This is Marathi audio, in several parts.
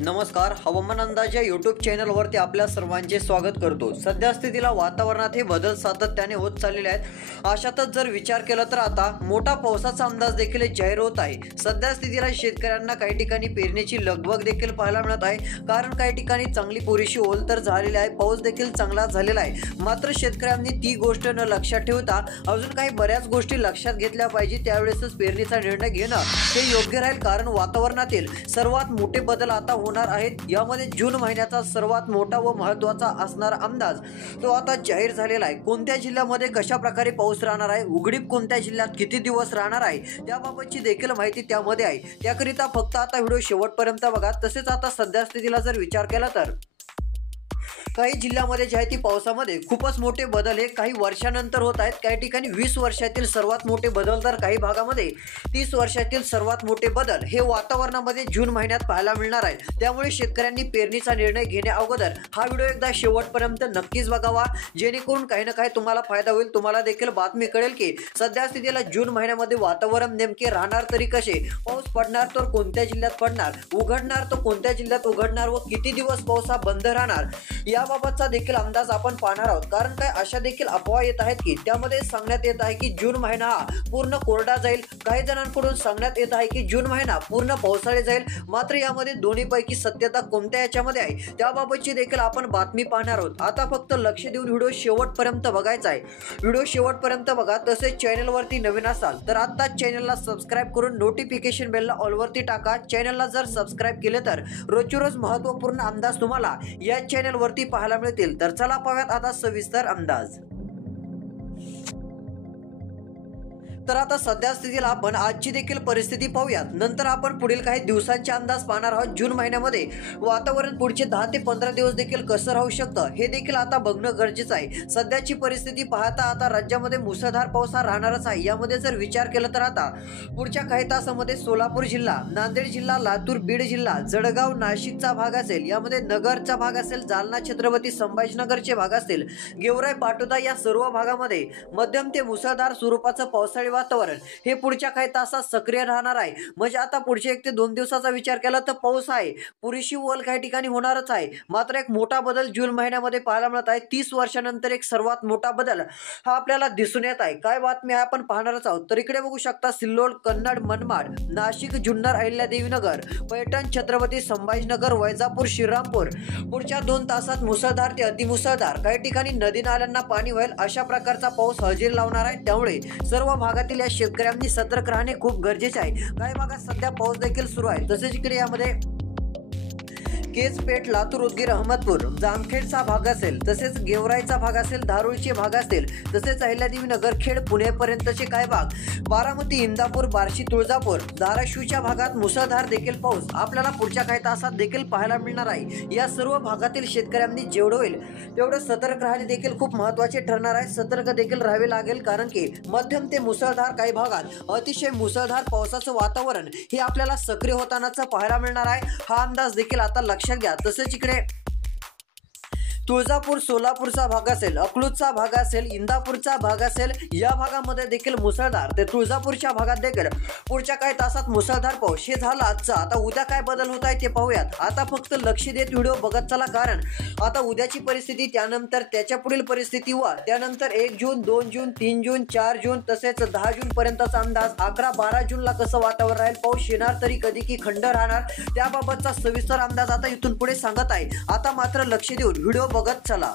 नमस्कार, हवामान अंदाज या यूट्यूब चॅनलवरती आपल्या सर्वांचे स्वागत करतो। सध्या स्थितीला वातावरणात हे बदल सातत्याने होत चाललेले आहेत। अशातच जर विचार केला तर आता मोठा पावसाचा अंदाज देखील जाहीर होत आहे। सध्या स्थितीला शेतकऱ्यांना काही ठिकाणी पेरणीची लगबग देखील पाहायला मिळत आहे, कारण काही ठिकाणी चांगली पुरेशी ओल तर झालेली आहे, पाऊस देखील चांगला झालेला आहे। मात्र शेतकऱ्यांनी ती गोष्ट न लक्षात ठेवता अजून काही बऱ्याच गोष्टी लक्षात घेतल्या पाहिजे, त्यावेळेसच पेरणीचा निर्णय घेणं हे योग्य राहील। कारण वातावरणातील सर्वात मोठे बदल आता होणार आहेत। यामध्ये जून महिन्याचा सर्वात मोठा व महत्त्वाचा असणारा अंदाज तो आता जाहीर झालेला आहे। कोणत्या जिल्ह्यामध्ये कशा प्रकारे पाऊस राहणार आहे, उघडीप कोणत्या जिल्ह्यात किती दिवस राहणार आहे, त्याबाबतची देखील माहिती त्यामध्ये आहे। त्याकरिता फक्त आता व्हिडिओ शेवटपर्यंत बघा। तसेच आता सध्या स्थितीला जर विचार केला तर काही जिल्ह्यामध्ये जे आहे ती पावसामध्ये खूपच मोठे बदल हे काही वर्षानंतर होत आहेत। काही ठिकाणी 20 वर्षातील सर्वात मोठे बदल तर काही भागामध्ये 30 वर्षातील सर्वात मोठे बदल हे वातावरणामध्ये जून महिन्यात पाहायला मिळणार आहे। त्यामुळे शेतकऱ्यांनी पेरणीचा निर्णय घेण्या अगोदर हा व्हिडिओ एकदा शेवटपर्यंत नक्कीच बघावा, जेणेकरून काही ना काही तुम्हाला फायदा होईल। तुम्हाला देखील बातमी कळेल की सध्या स्थितीला जून महिन्यामध्ये वातावरण नेमके राहणार तरी कसे, पाऊस पडणार तर कोणत्या जिल्ह्यात पडणार, उघडणार तर कोणत्या जिल्ह्यात उघडणार व किती दिवस पाऊस हा बंद राहणार याबाबतचा देखील अंदाज आपण पाहणार आहोत। कारण काय अशा देखील अफवा येत आहेत की त्यामध्ये सांगण्यात येत आहे की जून महिना हा पूर्ण कोरडा जाईल, काही जणांकडून सांगण्यात येत आहे की जून महिना पूर्ण पावसाळी जाईल। मात्र यामध्ये दोन्हीपैकी सत्यता कोणत्या याच्यामध्ये आहे त्याबाबतची देखील आपण बातमी पाहणार आहोत। आता फक्त लक्ष देऊन व्हिडिओ शेवटपर्यंत बघायचा आहे। व्हिडिओ शेवटपर्यंत बघा। तसेच चॅनलवरती नवीन असाल तर आत्ताच चॅनलला सबस्क्राईब करून नोटिफिकेशन बेलला ऑलवरती टाका। चॅनलला जर सबस्क्राईब केले तर रोजचे रोज महत्त्वपूर्ण अंदाज तुम्हाला या चॅनलवरती पाहायला मिळतील। तर चला पाहूयात आता सविस्तर अंदाज। तर आता सध्या स्थितीला आपण आजची देखील परिस्थिती पाहूयात, नंतर आपण पुढील काही दिवसांचे अंदाज पाहणार आहोत। जून महिन्यामध्ये वातावरण पुढचे 10 ते 15 दिवस देखील कसं राहू शकतं हे देखील आता बघणं गरजेचं आहे। सध्याची परिस्थिती पाहता आता राज्यामध्ये मुसळधार पाऊस हा राहणारच आहे। यामध्ये जर विचार केला तर आता पुढच्या काही तासामध्ये सोलापूर जिल्हा, नांदेड जिल्हा, लातूर, बीड जिल्हा, जळगाव, नाशिकचा भाग असेल, यामध्ये नगरचा भाग असेल, जालना, छत्रपती संभाजीनगरचे भाग असतील, गेवराई, पाटोदा या सर्व भागामध्ये मध्यम ते मुसळधार स्वरूपाचं पावसाळी वातावरण हे पुढच्या काही तासात सक्रिय राहणार आहे। म्हणजे आता पुढचे 1 ते 2 दिवसाचा विचार केला तर पाऊस आहे, पुरेशी ओल काही ठिकाणी होणारच आहे। मात्र एक मोठा बदल जून महिन्यामध्ये पाहायला मिळत आहे। 30 वर्षानंतर एक सर्वात मोठा बदल हा आपल्याला दिसून येत आहे। काय बातमी आहे आपण पाहणारच आहोत। तर इकडे बघू शकता सिल्लोड, कन्नड, मनमाड, नाशिक, जुन्नर, अहिल्यादेवीनगर, पैठण, छत्रपती संभाजीनगर, वैजापूर, श्रीरामपूर पुढच्या 2 तासात मुसळधार ते अतिमुसळधार काही ठिकाणी नदी नाल्यांना पाणी होईल अशा प्रकारचा पाऊस हजेरी लावणार आहे। त्यामुळे सर्व भागातील या शेतकऱ्यांनी सतर्क राहणे खूप गरजेचे आहे। काही भागात सध्या पाऊस देखील सुरू आहे। तसेच इकडे यामध्ये केज, पेठ, लातूर, उदगीर, अहमदपूर, जामखेडचा भाग असेल, तसेच गेवराईचा भाग असेल, धारूरचे भाग असतील, तसेच अहिल्यादेवी, नगरखेड, पुणेपर्यंतचे काही भाग, बारामती, इंदापूर, बार्शी, तुळजापूर, धाराशिवच्या भागात मुसळधार देखील पाऊस आपल्याला पुढच्या काही तासात देखील पाहायला मिळणार आहे। या सर्व भागातील शेतकऱ्यांनी जेवढं होईल तेवढं सतर्क राहणे देखील खूप महत्त्वाचे ठरणार आहे। सतर्क देखील राहावे लागेल, कारण की मध्यम ते मुसळधार काही भागात अतिशय मुसळधार पावसाचं वातावरण हे आपल्याला सक्रिय होतानाच पाहायला मिळणार आहे। हा अंदाज देखील आता लक्षात घ्या। तसेच इकडे तुळजापूर, सोलापूरचा भाग असेल, अकलूजचा भाग असेल, इंदापूरचा भाग असेल, या भागामध्ये देखील मुसळधार ते तुळजापूरच्या भागात देखील पुढच्या काही तासात मुसळधार पाऊस हे झाला आजचा। आता उद्या काय बदल होत आहे ते पाहूयात। आता फक्त लक्ष देत व्हिडिओ बघत चला, कारण आता उद्याची परिस्थिती, त्यानंतर त्याच्या पुढील परिस्थिती व त्यानंतर 1 जून, 2 जून, 3 जून, 4 जून, तसेच 10 जून पर्यंतचा अंदाज, 11-12 जूनला कसं वातावरण राहील, पाऊस येणार तरी कधी की खंड राहणार, त्याबाबतचा सविस्तर अंदाज आता इथून पुढे सांगत आहे। आता मात्र लक्ष देऊन व्हिडिओ बघत चला।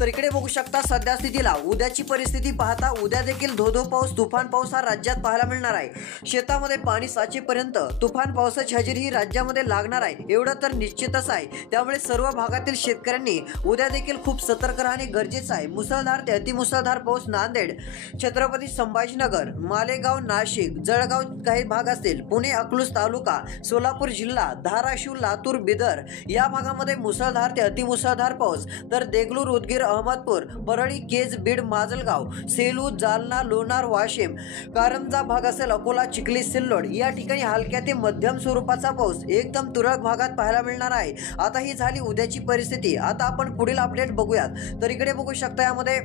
तर इकडे बघू शकता सध्या स्थितीला उद्याची परिस्थिती पाहता उद्या देखील धोधो पाऊस, तुफान पाऊस हा राज्यात पाहायला मिळणार आहे। शेतामध्ये पाणी साचेपर्यंत तुफान पावसाची हजेरी ही राज्यामध्ये लागणार आहे, एवढं तर निश्चितच आहे। त्यामुळे सर्व भागातील शेतकऱ्यांनी उद्या देखील खूप सतर्क राहणे गरजेचं आहे। मुसळधार ते अतिमुसळधार पाऊस नांदेड, छत्रपती संभाजीनगर, मालेगाव, नाशिक, जळगाव काही भाग असतील, पुणे, अकलूज तालुका, सोलापूर जिल्हा, धाराशिव, लातूर, बिदर या भागामध्ये मुसळधार ते अतिमुसळधार पाऊस, तर देगलूर, उदगीर, अहमदपूर, परळी, केज, बीड, माजलगाव, सेलू, जालना, लोणार, वाशिम, कारंजा भाग असेल, अकोला, चिखली, सिल्लोड या ठिकाणी हलक्या ते मध्यम स्वरूपाचा पाऊस एकदम तुरळक भागात पाहायला मिळणार आहे। आता ही झाली उद्याची परिस्थिती। आता आपण पुढील अपडेट बघूयात। तर इकडे बघू शकता यामध्ये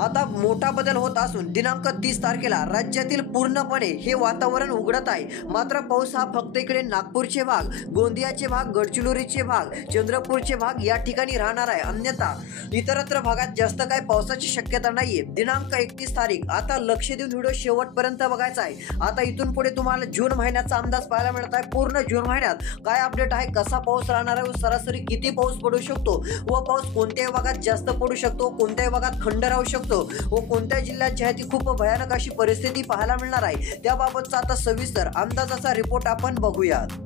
आता मोठा बदल होत असून दिनांक 30 तारखेला राज्यातील पूर्णपणे हे वातावरण उघडत आहे। मात्र पाऊस हा फक्त इकडे नागपूरचे भाग, गोंदियाचे भाग, गडचिरोलीचे भाग, चंद्रपूरचे भाग या ठिकाणी राहणार आहे। अन्यथा इतरत्र भागात जास्त काही पावसाची शक्यता नाहीये। दिनांक 31 तारीख आता लक्ष देऊन व्हिडिओ शेवटपर्यंत बघायचा आहे। आता इथून पुढे तुम्हाला जून महिन्याचा अंदाज पाहायला मिळत आहे। पूर्ण जून महिन्यात काय अपडेट आहे, कसा पाऊस राहणार आहे, सरासरी किती पाऊस पडू शकतो व पाऊस कोणत्या भागात जास्त पडू शकतो, कोणत्या भागात खंड राहू शकतो व कोणत्या जिल्ह्यात जी आहे ती खूप भयानक अशी परिस्थिती पाहायला मिळणार आहे, त्याबाबतचा आता सविस्तर अंदाजाचा रिपोर्ट आपण बघूयात।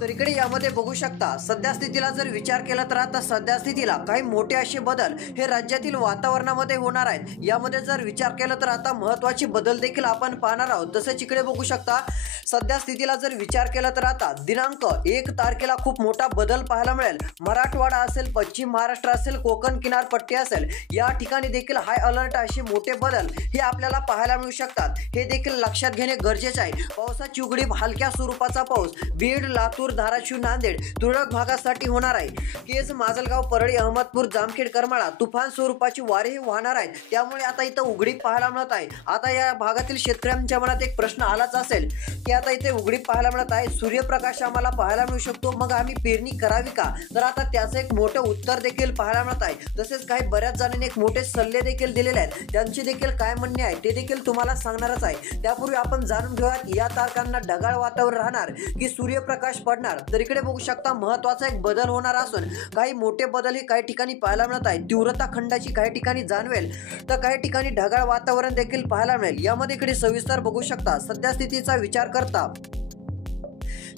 तर इकडे यामध्ये बघू शकता सध्या स्थितीला जर विचार केला तर आता सध्या स्थितीला काही मोठे असे बदल हे राज्यातील वातावरणामध्ये होणार आहेत। यामध्ये जर विचार केला तर आता महत्त्वाचे बदल देखील आपण पाहणार आहोत। तसेच इकडे बघू शकता सध्या स्थितीला जर विचार केला तर आता दिनांक 1 तारखेला खूप मोठा बदल पाहायला मिळेल। मराठवाडा असेल, पश्चिम महाराष्ट्र असेल, कोकण किनारपट्टी असेल, या ठिकाणी देखील हाय अलर्ट असे मोठे बदल हे आपल्याला पाहायला मिळू शकतात। हे देखील लक्षात घेणे गरजेचे आहे। पावसाची उघडीप हलक्या स्वरूपाचा पाऊस बीड, लातूर, धाराशिव, नांदेड, तुरळक भागासाठी होणार आहे। केज, माजलगाव, परळी, अहमदपूर, जामखेड, करमाळा तुफान स्वरूपाची वारे वाहणार आहेत। त्यामुळे आता इथं उघडीप पाहायला मिळत आहे। आता या भागातील शेतकऱ्यांच्या मनात एक प्रश्न आलाच असेल की आता इथे उघडीप पाहायला मिळत आहे, सूर्यप्रकाश आम्हाला पाहायला मिळू शकतो, मग आम्ही पेरणी करावी का? तर आता त्याचं एक मोठं उत्तर देखील पाहायला मिळत आहे। तसेच काही बऱ्याच जणांनी एक मोठे सल्ले देखील दिलेले आहेत, त्यांचे देखील काय म्हणणे आहे ते देखील तुम्हाला सांगणारच आहे। त्यापूर्वी आपण जाणून घेऊयात या तारखांना ढगाळ वातावरण राहणार की सूर्यप्रकाश पडणार। तर इकडे बघू शकता महत्त्वाचा एक बदल होणार असून काही मोठे बदल हे काही ठिकाणी पाहायला मिळत आहे। तीव्रता खंडाची काही ठिकाणी जाणवेल तर काही ठिकाणी ढगाळ वातावरण देखील पाहायला मिळेल। यामध्ये इकडे सविस्तर बघू शकता सध्या स्थितीचा विचार करता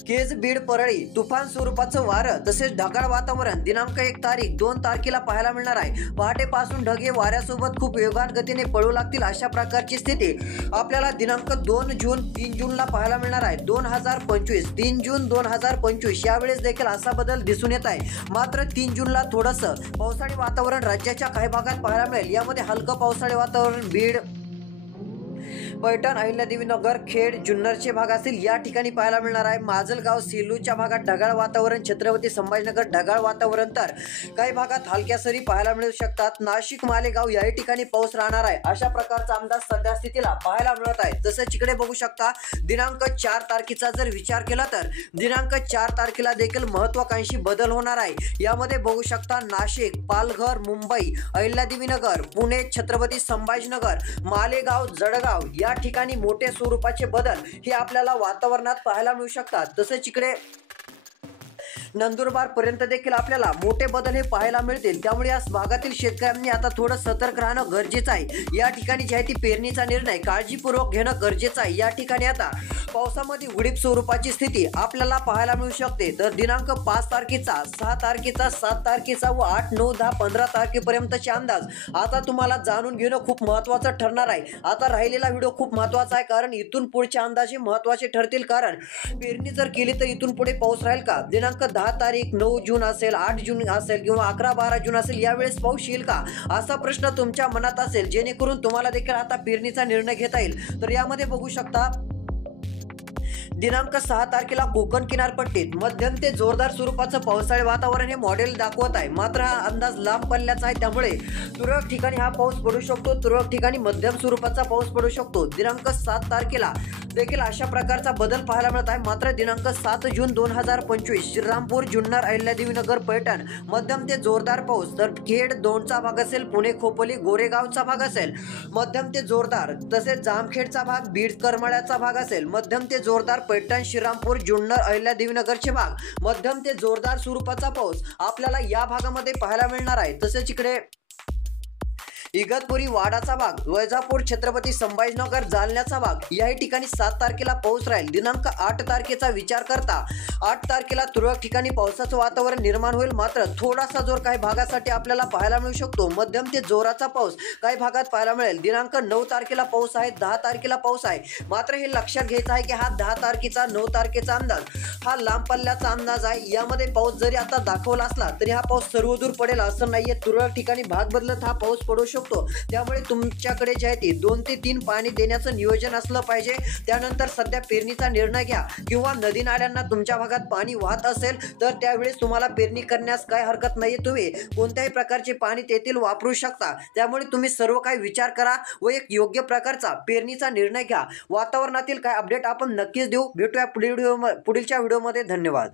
केज, बीड, परळी तुफान स्वरूपाचं वारं तसेच ढगाळ वातावरण दिनांक 1 तारीख 2 तारखेला पाहायला मिळणार आहे। पहाटेपासून ढगे वाऱ्यासोबत खूप वेगान गतीने पळू लागतील अशा प्रकारची स्थिती आपल्याला दिनांक 2 जून 3 जूनला पाहायला मिळणार आहे। 2025 3 जून 2025 यावेळेस देखील असा बदल दिसून येत आहे। मात्र 3 जूनला थोडंसं पावसाळी वातावरण राज्याच्या काही भागात पाहायला मिळेल। यामध्ये हलकं पावसाळी वातावरण बीड, पैठण, अहिल्यादेवी नगर, खेड, जुन्नरचे भाग असतील या ठिकाणी पाहायला मिळणार आहे। माजलगाव, सेलूच्या भागात ढगाळ वातावरण, छत्रपती संभाजीनगर ढगाळ वातावरण, तर काही भागात हलक्या सरी पाहायला मिळू शकतात। नाशिक, मालेगाव याही ठिकाणी पाऊस राहणार आहे अशा प्रकारचा अंदाज सध्या स्थितीला पाहायला मिळत आहे। तसेच इकडे बघू शकता दिनांक 4 तारखेचा जर विचार केला तर दिनांक 4 तारखेला देखील महत्त्वाकांक्षी बदल होणार आहे। यामध्ये बघू शकता नाशिक, पालघर, मुंबई, अहिल्यादेवी नगर, पुणे, छत्रपती संभाजीनगर, मालेगाव, जळगाव या ठिकाणी मोठे स्वरूपाचे बदल हे आपल्याला वातावरणात पाहायला मिळू शकतात। तसेच इकडे नंदुरबार पर्यंत देखील आपल्याला मोठे बदल हे पाहायला मिळतील। त्यामुळे या भागातील शेतकऱ्यांनी आता थोडं सतर्क राहणं गरजेचं आहे। या ठिकाणी जे आहे ती पेरणीचा निर्णय काळजीपूर्वक घेणं गरजेचं आहे। या ठिकाणी आता पावसामध्ये उघडीप स्वरूपाची स्थिती आपल्याला पाहायला मिळू शकते। तर दिनांक 5 तारखेचा, 6 तारखेचा, 7 तारखेचा व 8, 9, 10, 15 तारखेपर्यंतचे अंदाज आता तुम्हाला जाणून घेणं खूप महत्त्वाचं ठरणार आहे। आता राहिलेला व्हिडिओ खूप महत्त्वाचा आहे कारण इथून पुढचे अंदाजे महत्त्वाचे ठरतील। कारण पेरणी जर केली तर इथून पुढे पाऊस राहील का? दिनांक 10 तारीख 9 जून असेल, 8 जून असेल किंवा 11-12 जून असेल यावेळेस पाऊस येईल का असा प्रश्न तुमच्या मनात असेल, जेणेकरून तुम्हाला देखील आता पेरणीचा निर्णय घेता येईल। तर यामध्ये बघू शकता दिनांक 6 तारखेला कोकण किनारपट्टीत मध्यम ते जोरदार स्वरूपाचं पावसाळी वातावरण हे मॉडेल दाखवत आहे। मात्र हा अंदाज लांब पल्ल्याचा आहे, त्यामुळे तुरळक ठिकाणी हा पाऊस पडू शकतो, तुरळक ठिकाणी मध्यम स्वरूपाचा पाऊस पडू शकतो। दिनांक 7 तारखेला देखील अशा प्रकारचा बदल पाहायला मिळत आहे। मात्र दिनांक 7 जून 2025 श्रीरामपूर, जुन्नर, अहिल्यादेवी नगर, पैठण मध्यम ते जोरदार पाऊस, तर खेड 2चा भाग असेल, पुणे, खोपोली, गोरेगावचा भाग असेल मध्यम ते जोरदार, तसेच जामखेडचा भाग, बीड, करमाळ्याचा भाग असेल मध्यम ते जोरदार, पैठण, श्रीरामपूर, जुन्नर, अहिल्यादेवी नगरचे भाग मध्यम ते जोरदार स्वरूपाचा पाऊस आपल्याला या भागामध्ये पाहायला मिळणार आहे। तसेच इकडे इगतपुरी, वाडाचा भाग, वैजापूर, छत्रपती संभाजीनगर, जालन्याचा भाग याही ठिकाणी 7 तारखेला पाऊस राहील। दिनांक 8 तारखेचा विचार करता 8 तारखेला तुरळक ठिकाणी पावसाचं वातावरण निर्माण होईल। मात्र थोडासा जोर काही भागासाठी आपल्याला पाहायला मिळू शकतो, मध्यम ते जोराचा पाऊस काही भागात पाहायला मिळेल। दिनांक 9 तारखेला पाऊस आहे, 10 तारखेला पाऊस आहे। मात्र हे लक्षात घ्यायचं आहे की हा 10 तारखेचा 9 तारखेचा अंदाज हा लांब पल्ल्याचा अंदाज आहे। यामध्ये पाऊस जरी आता दाखवला असला तरी हा पाऊस सर्वदूर पडेल असं नाहीये, तुरळक ठिकाणी भाग बदलत हा पाऊस पडू शकतो। असतो, त्यामुळे तुमच्याकडे जे आहे ते 2 ते 3 पाणी देण्याचं नियोजन असलं पाहिजे. त्यानंतर सध्या पेरणीचा निर्णय घ्या किंवा नदी नाल्यांना तुमच्या भागात पाणी वाहत असेल तर त्यावेळेस तुम्हाला पेरणी करण्यास काय हरकत नाही. तुम्ही कोणत्याही प्रकारचे पाणी तेथील वापरू शकता. त्यामुळे तुम्ही सर्व काही विचार करा व एक योग्य प्रकारचा पेरणीचा निर्णय घ्या. वातावरणातील काय अपडेट आपण नक्कीच देऊ. भेटूया पुढील पुढीलच्या व्हिडिओमध्ये. धन्यवाद.